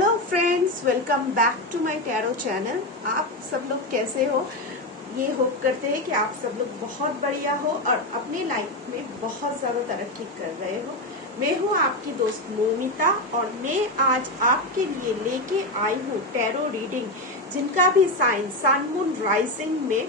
Hello friends, welcome back to my tarot channel. आप सब लोग कैसे हो? ये होप करते हैं कि आप सब लोग बहुत बढ़िया हो और अपनी लाइफ में बहुत ज़्यादा तरक्की कर रहे हो। मैं हूँ आपकी दोस्त मोमिता और मैं आज आपके लिए लेके आई हूँ टैरो रीडिंग। जिनका भी साइन सन मून राइजिंग में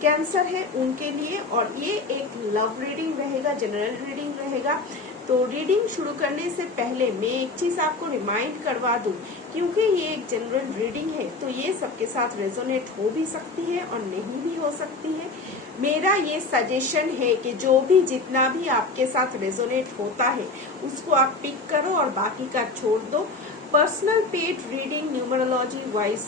कैंसर है उनके लिए, और ये एक लव रीडिंग रहेगा, जनरल रीडिंग रहेगा। तो रीडिंग शुरू करने से पहले मैं एक चीज आपको रिमाइंड करवा दूं, क्योंकि ये एक जनरल रीडिंग है तो ये सबके साथ रेजोनेट हो भी सकती है और नहीं भी हो सकती है। मेरा ये सजेशन है कि जो भी जितना भी आपके साथ रेजोनेट होता है उसको आप पिक करो और बाकी का छोड़ दो। Personal paid reading, numerology wise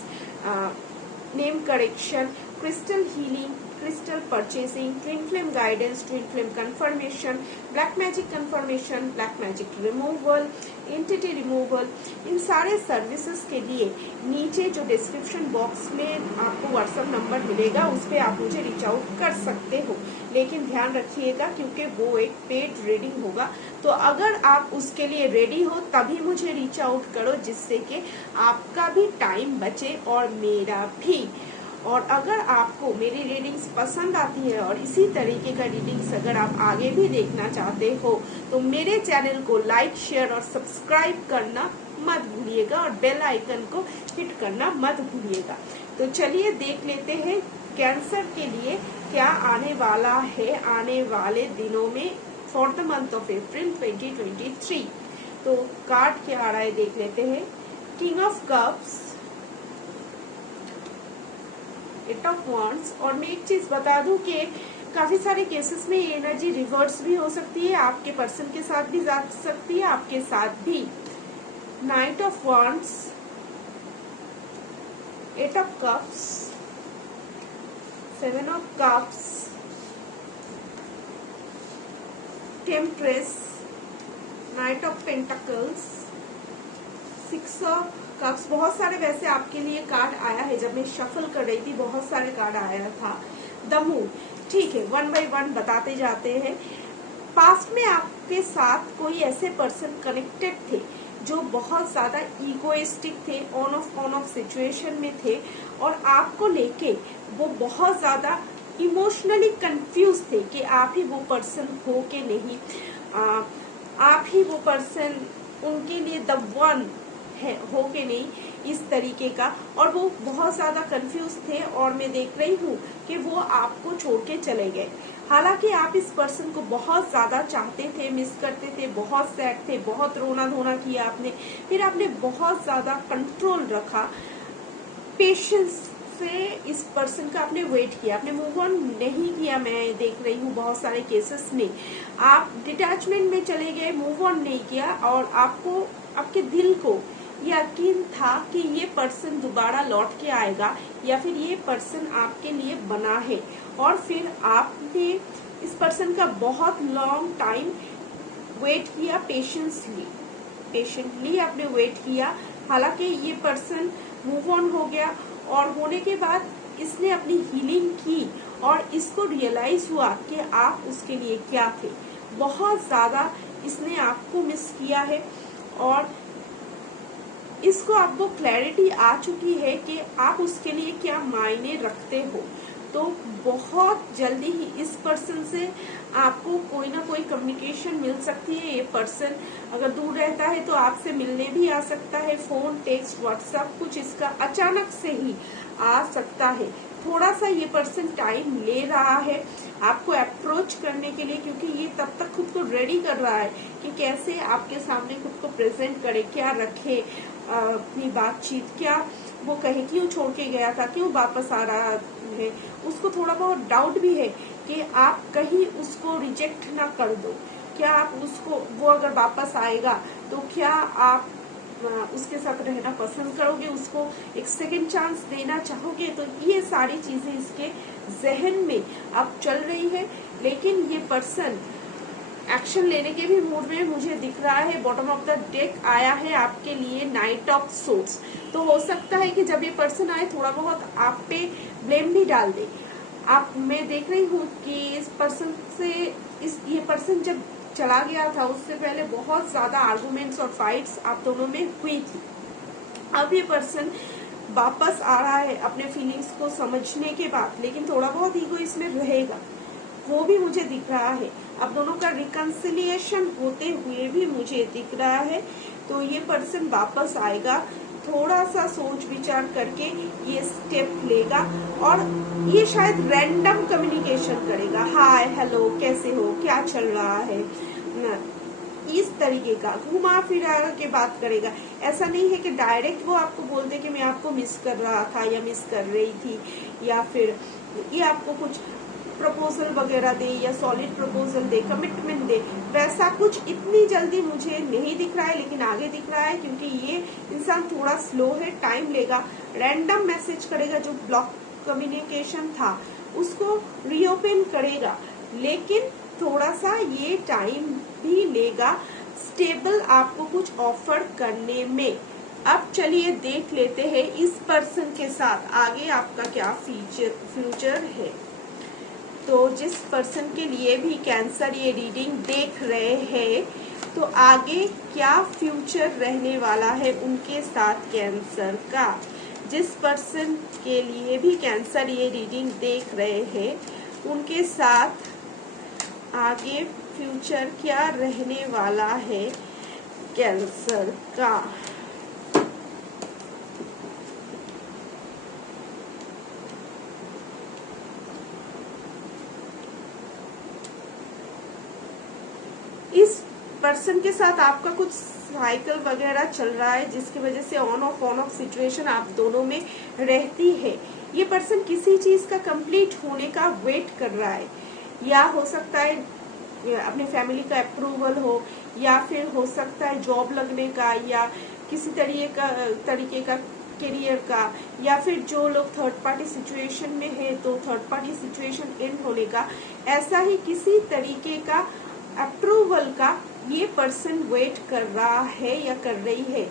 name correction, crystal healing, crystal purchasing, twin flame guidance, twin flame confirmation, black magic confirmation, black magic removal, entity removal, इन सारे सर्विसेज के लिए नीचे जो डिस्क्रिप्शन बॉक्स में आपको व्हाट्सएप नंबर मिलेगा उस पर आप मुझे रीच आउट कर सकते हो। लेकिन ध्यान रखिएगा क्योंकि वो एक पेड रीडिंग होगा, तो अगर आप उसके लिए रेडी हो तभी मुझे रीच आउट करो, जिससे कि आपका भी टाइम बचे और मेरा भी। और अगर आपको मेरी रीडिंग्स पसंद आती है और इसी तरीके का रीडिंग्स अगर आप आगे भी देखना चाहते हो तो मेरे चैनल को लाइक, शेयर और सब्सक्राइब करना मत भूलिएगा और बेल आइकन को हिट करना मत भूलिएगा। तो चलिए देख लेते हैं कैंसर के लिए क्या आने वाला है आने वाले दिनों में for the month of April 2023। तो कार्ड क्या आ रहा है देख लेते हैं। King of cups, eight of wands. और मैं एक चीज बता दूं कि काफी सारे केसेस में ये एनर्जी रिवर्स भी हो सकती है, आपके पर्सन के साथ भी जा सकती है, आपके साथ भी। Knight of wands, eight of cups, seven of cups, temperance, knight of pentacles, six of cups. बहुत सारे वैसे आपके लिए कार्ड आया है, जब मैं शफल कर रही थी बहुत सारे कार्ड आया था। द मून, ठीक है, वन बाय वन बताते जाते हैं। पास्ट में आपके साथ कोई ऐसे पर्सन कनेक्टेड थे जो बहुत ज्यादा इगोइस्टिक थे, ऑन ऑफ सिचुएशन में थे और आपको लेके वो बहुत ज्यादा इमोशनली कंफ्यूज थे कि आप ही वो पर्सन हो के नहीं, आप ही वो पर्सन उनके लिए द वन है हो के नहीं, इस तरीके का। और वो बहुत ज्यादा कंफ्यूज थे और मैं देख रही हूँ कि वो आपको छोड़ के चले गए। हालांकि आप इस पर्सन को बहुत ज्यादा चाहते थे, मिस करते थे, बहुत सैड थे, बहुत रोना धोना किया आपने, फिर आपने बहुत ज्यादा कंट्रोल रखा, पेशेंस से इस पर्सन का आपने वेट किया, आपने मूव ऑन नहीं किया। मैं देख रही हूँ बहुत सारे केसेस में आप डिटैचमेंट में चले गए, मूव ऑन नहीं किया और आपको आपके दिल को यकीन था कि ये पर्सन दोबारा लौट के आएगा या फिर ये पर्सन आपके लिए बना है। और फिर आपने इस पर्सन का बहुत लॉन्ग टाइम वेट किया, पेशेंटली आपने वेट किया। हालांकि ये पर्सन मूव ऑन हो गया और होने के बाद इसने अपनी हीलिंग की और इसको रियलाइज हुआ कि आप उसके लिए क्या थे। बहुत ज्यादा इसने आपको मिस किया है और इसको आपको क्लैरिटी आ चुकी है कि आप उसके लिए क्या मायने रखते हो। तो बहुत जल्दी ही इस पर्सन से आपको कोई ना कोई कम्युनिकेशन मिल सकती है। ये पर्सन अगर दूर रहता है तो आपसे मिलने भी आ सकता है, फोन, टेक्स्ट, व्हाट्सएप, कुछ इसका अचानक से ही आ सकता है। थोड़ा सा ये पर्सन टाइम ले रहा है आपको अप्रोच करने के लिए, क्योंकि ये तब तक खुद को रेडी कर रहा है कि कैसे आपके सामने खुद को प्रेजेंट करे, क्या रखे अपनी बातचीत, क्या वो कहे, क्यों छोड़ के गया था, क्यों वापस आ रहा है। उसको थोड़ा बहुत डाउट भी है कि आप कहीं उसको रिजेक्ट ना कर दो, क्या आप उसको, वो अगर वापस आएगा तो क्या आप उसके साथ रहना पसंद करोगे, उसको एक सेकंड चांस देना चाहोगे। तो ये सारी चीजें इसके जहन में अब चल रही है। लेकिन ये पर्सन एक्शन लेने के भी मूड में मुझे दिख रहा है। बॉटम ऑफ द डेक आया है आपके लिए नाइट ऑफ सोर्ड्स। तो हो सकता है कि जब ये पर्सन आए थोड़ा बहुत आप पे ब्लेम भी डाल दे। मैं देख रही हूँ कि इस पर्सन से ये पर्सन जब चला गया था उससे पहले बहुत ज्यादा आर्गुमेंट्स और फाइट्स आप दोनों में हुई थी। अब ये पर्सन वापस आ रहा है अपने फीलिंग्स को समझने के बाद, लेकिन थोड़ा बहुत ईगो इसमें रहेगा, वो भी मुझे दिख रहा है। अब दोनों का रिकंसिलिएशन होते हुए भी मुझे दिख रहा है। तो ये पर्सन वापस आएगा, थोड़ा सा सोच विचार करके ये स्टेप लेगा, और ये शायद रैंडम कम्युनिकेशन करेगा, हाय हेलो कैसे हो, क्या चल रहा है, इस तरीके का घुमा फिरा के बात करेगा। ऐसा नहीं है कि डायरेक्ट वो आपको बोल दे कि मैं आपको मिस कर रहा था या मिस कर रही थी, या फिर ये आपको कुछ प्रपोजल वगैरह दे या सॉलिड प्रपोजल दे, कमिटमेंट दे। वैसा कुछ इतनी जल्दी मुझे नहीं दिख रहा है, लेकिन आगे दिख रहा है, क्योंकि ये इंसान थोड़ा स्लो है, टाइम लेगा। रैंडम मैसेज करेगा, जो ब्लॉक कम्युनिकेशन था उसको रीओपन करेगा, लेकिन थोड़ा सा ये टाइम भी लेगा स्टेबल आपको कुछ ऑफर करने में। अब चलिए देख लेते हैं इस पर्सन के साथ आगे आपका क्या फ्यूचर है। तो जिस पर्सन के लिए भी कैंसर ये रीडिंग देख रहे हैं, तो आगे क्या फ्यूचर रहने वाला है उनके साथ कैंसर का। जिस पर्सन के लिए भी कैंसर ये रीडिंग देख रहे हैं, उनके साथ आगे फ्यूचर क्या रहने वाला है कैंसर का। इस पर्सन के साथ आपका कुछ साइकिल वगैरह चल रहा है, जिसकी वजह से ऑन ऑफ सिचुएशन आप दोनों में रहती है। ये पर्सन किसी चीज का कंप्लीट होने का वेट कर रहा है, या हो सकता है अपने फैमिली का अप्रूवल हो, या फिर हो सकता है जॉब लगने का, या किसी तरीके का करियर का, या फिर जो लोग थर्ड पार्टी सिचुएशन में है तो थर्ड पार्टी सिचुएशन एंड होने का। ऐसा ही किसी तरीके का अप्रूवल का ये पर्सन वेट कर रहा है या कर रही है।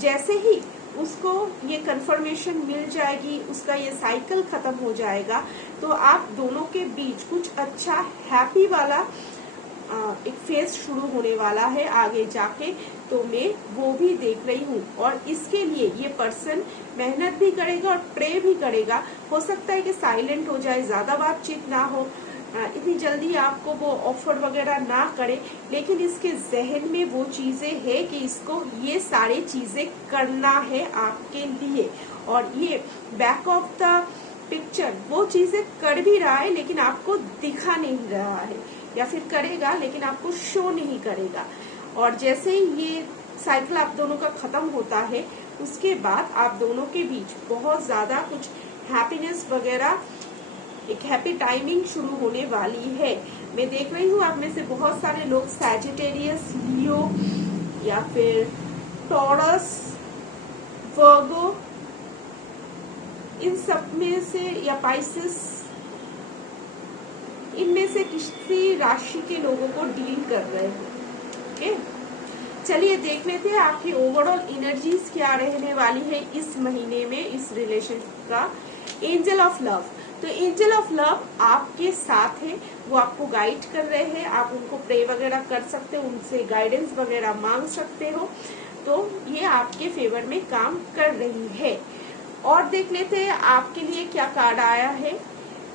जैसे ही उसको ये कंफर्मेशन मिल जाएगी, उसका ये साइकिल खत्म हो जाएगा, तो आप दोनों के बीच कुछ अच्छा हैप्पी वाला एक फेज शुरू होने वाला है आगे जाके। तो मैं वो भी देख रही हूँ, और इसके लिए ये पर्सन मेहनत भी करेगा और प्रे भी करेगा। हो सकता है कि साइलेंट हो जाए, ज्यादा बातचीत ना हो, इतनी जल्दी आपको वो ऑफर वगैरह ना करे, लेकिन इसके जहन में वो चीजें है कि इसको ये सारी चीजें करना है आपके लिए, और ये बैक ऑफ द पिक्चर वो चीजें कर भी रहा है, लेकिन आपको दिखा नहीं रहा है, या फिर करेगा लेकिन आपको शो नहीं करेगा। और जैसे ही ये साइकिल आप दोनों का खत्म होता है, उसके बाद आप दोनों के बीच बहुत ज्यादा कुछ हैप्पीनेस वगैरह, एक हैप्पी टाइमिंग शुरू होने वाली है। मैं देख रही हूँ आप में से बहुत सारे लोग सैजिटेरियस, लियो, या फिर टॉरस, वर्गो, इन सब में से, या पाइसेस, इनमें से किसी राशि के लोगों को डील कर रहे हैं। ओके, चलिए देख लेते हैं आपकी ओवरऑल एनर्जीज क्या रहने वाली है इस महीने में इस रिलेशन का। एंजल ऑफ लव, तो एंजल ऑफ लव आपके साथ है, वो आपको गाइड कर रहे हैं। आप उनको प्रे वगैरह कर सकते हो, उनसे गाइडेंस वगैरह मांग सकते हो, तो ये आपके फेवर में काम कर रही है। और देख लेते हैं आपके लिए क्या कार्ड आया है।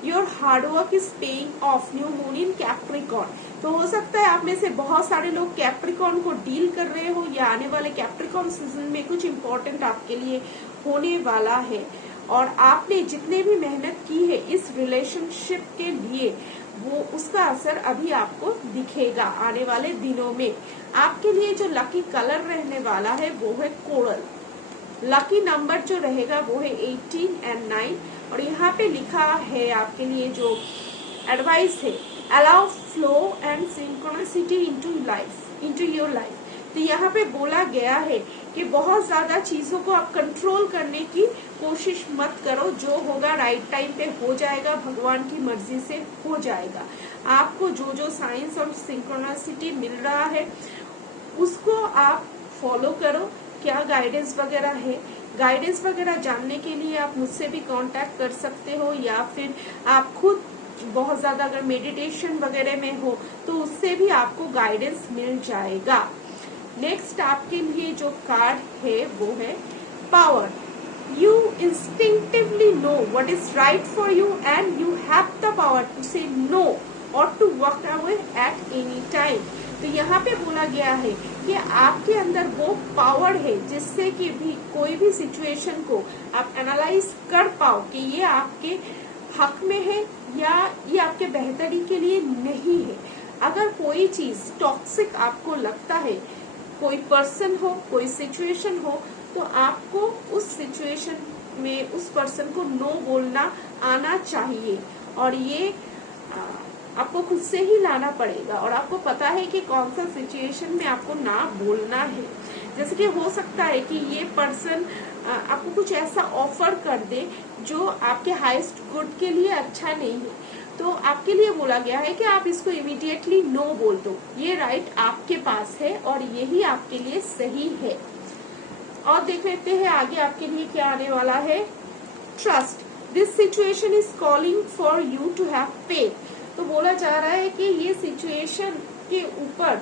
Your hard work is paying off, new moon in Capricorn. तो हो सकता है आप में से बहुत सारे लोग कैप्रिकॉर्न को डील कर रहे हो, या आने वाले कैप्रिकॉर्न सीजन में कुछ इम्पोर्टेंट आपके लिए होने वाला है, और आपने जितने भी मेहनत की है इस रिलेशनशिप के लिए, वो उसका असर अभी आपको दिखेगा आने वाले दिनों में। आपके लिए जो लकी कलर रहने वाला है वो है कोरल। लकी नंबर जो रहेगा वो है 18 और 9। और यहाँ पे लिखा है आपके लिए जो एडवाइस है, allow flow and synchronicity into your life. तो यहाँ पे बोला गया है कि बहुत ज्यादा चीजों को आप कंट्रोल करने की कोशिश मत करो, जो होगा राइट टाइम पे हो जाएगा, भगवान की मर्जी से हो जाएगा। आपको जो जो साइंस और सिंक्रोनिसिटी मिल रहा है उसको आप फॉलो करो। क्या गाइडेंस वगैरह है, गाइडेंस वगैरह जानने के लिए आप मुझसे भी कांटेक्ट कर सकते हो, या फिर आप खुद बहुत ज्यादा अगर मेडिटेशन वगैरह में हो तो उससे भी आपको गाइडेंस मिल जाएगा। नेक्स्ट आपके लिए जो कार्ड है वो है power. You instinctively know what is right for you and you have the power to say no or to walk away at any time. तो यहाँ पे बोला गया है कि आपके अंदर वो पावर है जिससे कि भी कोई भी सिचुएशन को आप एनालाइज कर पाओ कि ये आपके हक में है या ये आपके बेहतरी के लिए नहीं है। अगर कोई चीज टॉक्सिक आपको लगता है, कोई पर्सन हो, कोई सिचुएशन हो, तो आपको उस सिचुएशन में उस पर्सन को नो बोलना आना चाहिए और ये आपको खुद से ही लाना पड़ेगा। और आपको पता है कि कौन सा सिचुएशन में आपको ना बोलना है। जैसे कि हो सकता है कि ये पर्सन आपको कुछ ऐसा ऑफर कर दे जो आपके हाईएस्ट गुड के लिए अच्छा नहीं है, तो आपके लिए बोला गया है कि आप इसको इमीडिएटली नो बोल दो। ये राइट आपके पास है और यही आपके लिए सही है। और देख लेते हैं आगे आपके लिए क्या आने वाला है। Trust, this situation is calling for you to have faith. तो बोला जा रहा है कि ये सिचुएशन के ऊपर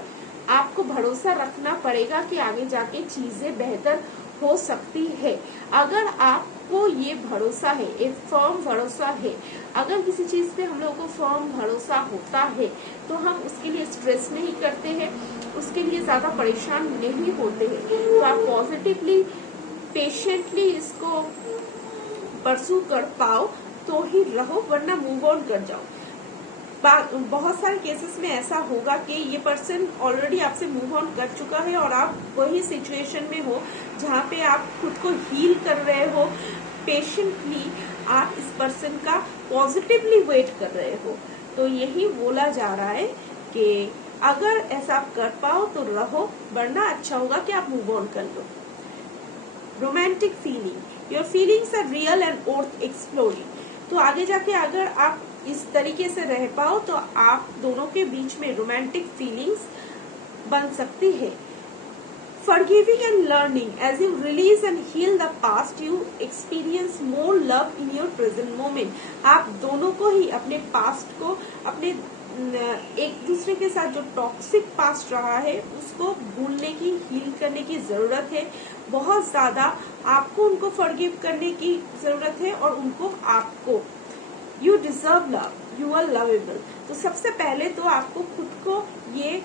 आपको भरोसा रखना पड़ेगा कि आगे जाके चीजें बेहतर हो सकती है। अगर आपको ये भरोसा है, एक फर्म भरोसा है, अगर किसी चीज पे हम लोगों को फर्म भरोसा होता है तो हम उसके लिए स्ट्रेस नहीं करते हैं, उसके लिए ज्यादा परेशान नहीं होते हैं। तो आप पॉजिटिवली पेशेंटली इसको परसू कर पाओ तो ही रहो, वरना मूव ऑन कर जाओ। बहुत सारे केसेस में ऐसा होगा कि ये पर्सन ऑलरेडी आपसे मूव ऑन कर चुका है और आप वही सिचुएशन में हो जहाँ पे आप खुद को हील कर रहे हो। पेशेंटली आप इस पर्सन का पॉजिटिवली वेट कर रहे हो। तो यही बोला जा रहा है कि अगर ऐसा आप कर पाओ तो रहो, वरना अच्छा होगा कि आप मूव ऑन कर लो। Romantic feeling, your feelings are real and worth exploring. तो आगे जाके अगर आप इस तरीके से रह पाओ तो आप दोनों के बीच में रोमांटिक फीलिंग्स बन सकती है। Forgiving and learning, as you release and heal the past, you experience more love in your present moment. आप दोनों को ही अपने पास्ट को, अपने एक दूसरे के साथ जो टॉक्सिक पास्ट रहा है उसको भूलने की, हील करने की जरूरत है। बहुत ज्यादा आपको उनको फॉरगिव करने की जरूरत है और उनको आपको। You deserve love, you are lovable. तो सबसे पहले तो आपको खुद को ये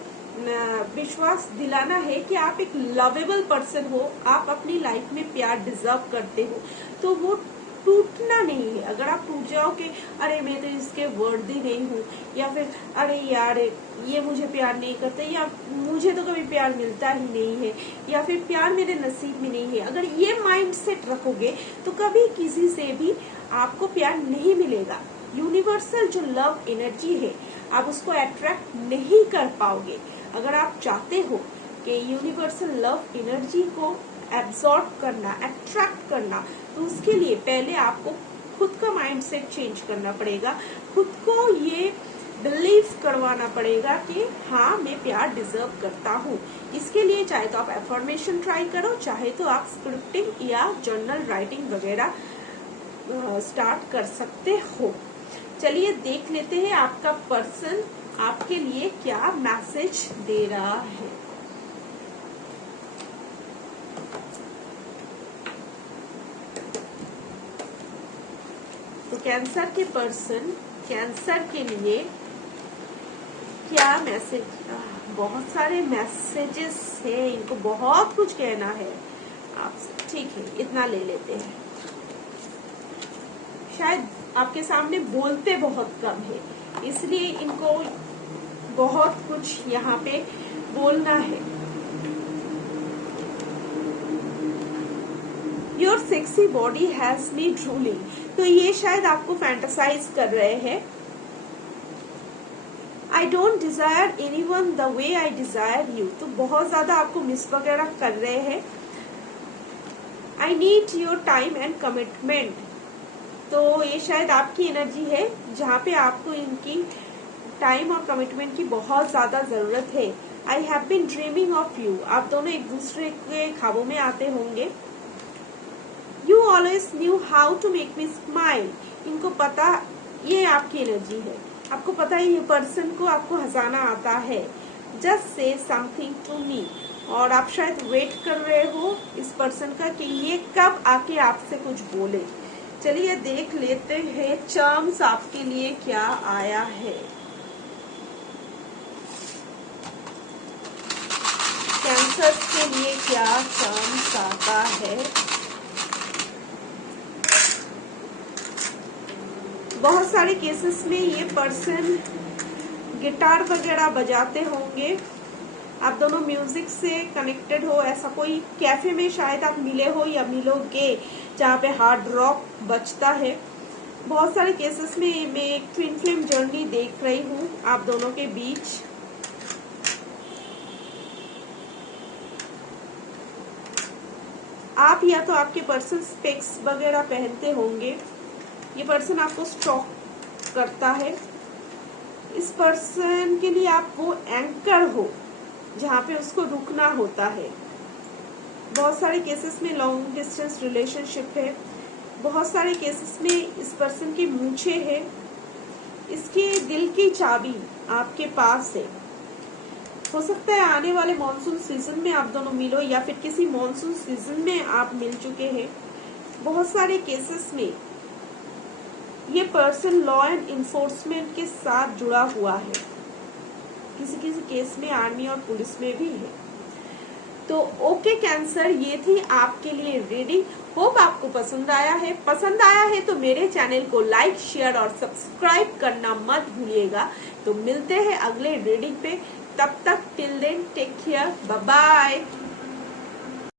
विश्वास दिलाना है कि आप एक लवेबल पर्सन हो, आप अपनी लाइफ में प्यार डिजर्व करते हो। तो वो टूटना नहीं है। अगर आप टूट जाओगे, अरे मैं तो इसके वर्दी नहीं हूँ, या फिर अरे यार ये मुझे प्यार नहीं करता, या मुझे तो कभी प्यार मिलता ही नहीं है, या फिर प्यार मेरे नसीब में नहीं है, अगर ये माइंड सेट रखोगे तो कभी किसी से भी आपको प्यार नहीं मिलेगा। यूनिवर्सल जो लव एनर्जी है आप उसको अट्रैक्ट नहीं कर पाओगे। अगर आप चाहते हो कि यूनिवर्सल लव एनर्जी को एब्सॉर्ब करना, अट्रैक्ट करना, तो उसके लिए पहले आपको खुद का माइंड सेट चेंज करना पड़ेगा। खुद को ये बिलीव करवाना पड़ेगा कि हाँ मैं प्यार डिजर्व करता हूँ। इसके लिए चाहे तो आप एफर्मेशन ट्राई करो, चाहे तो आप स्क्रिप्टिंग या जर्नल राइटिंग वगैरह स्टार्ट कर सकते हो। चलिए देख लेते हैं आपका पर्सन आपके लिए क्या मैसेज दे रहा है। तो कैंसर के पर्सन, कैंसर के लिए क्या मैसेज, बहुत सारे मैसेजेस हैं, इनको बहुत कुछ कहना है आपसे। ठीक है, इतना ले लेते हैं। शायद आपके सामने बोलते बहुत कम है, इसलिए इनको बहुत कुछ यहाँ पे बोलना है। Your sexy body has me drooling. तो ये शायद आपको फैंटासाइज कर रहे हैं। I don't Dzire anyone the way I Dzire you. तो बहुत ज्यादा आपको मिस वगैरह कर रहे हैं। I need your time and commitment. तो ये शायद आपकी एनर्जी है जहाँ पे आपको इनकी टाइम और कमिटमेंट की बहुत ज्यादा जरूरत है। I have been dreaming of you. आप दोनों एक दूसरे के ख्वाबों में आते होंगे। You always knew how to make me smile. इनको पता, ये आपकी एनर्जी है, आपको पता है ये पर्सन को आपको हंसाना आता है। Just say something to me. और आप शायद वेट कर रहे हो इस पर्सन का कि ये कब आके आपसे कुछ बोले। चलिए देख लेते हैं चार्म्स आपके लिए क्या आया है। कैंसर के लिए क्या चांस आता है। बहुत सारे केसेस में ये पर्सन गिटार वगैरह बजाते होंगे, आप दोनों म्यूजिक से कनेक्टेड हो। ऐसा कोई कैफे में शायद आप मिले हो या मिलोगे जहाँ पे हार्ड रॉक बजता है। बहुत सारे केसेस में मैं एक ट्विन फ्लेम जर्नी देख रही हूँ आप दोनों के बीच। आप या तो आपके पर्सन स्पेक्स वगैरह पहनते होंगे। ये पर्सन आपको स्टॉक करता है। इस पर्सन के लिए आप वो एंकर हो जहाँ पे उसको रुकना होता है। बहुत सारे केसेस में लॉन्ग डिस्टेंस रिलेशनशिप है। बहुत सारे केसेस में इस पर्सन की मूछे है। इसके दिल की चाबी आपके पास है। हो सकता है आने वाले मॉनसून सीजन में आप दोनों मिलो या फिर किसी मॉनसून सीजन में आप मिल चुके हैं। बहुत सारे केसेस में ये पर्सन लॉ एंड इन्फोर्समेंट के साथ जुड़ा हुआ है। किसी किसी केस में आर्मी और पुलिस में भी है। तो ओके कैंसर, ये थी आपके लिए रीडिंग। होप आपको पसंद आया है। पसंद आया है तो मेरे चैनल को लाइक, शेयर और सब्सक्राइब करना मत भूलिएगा। तो मिलते हैं अगले रीडिंग पे। तब तक till then take care, bye bye.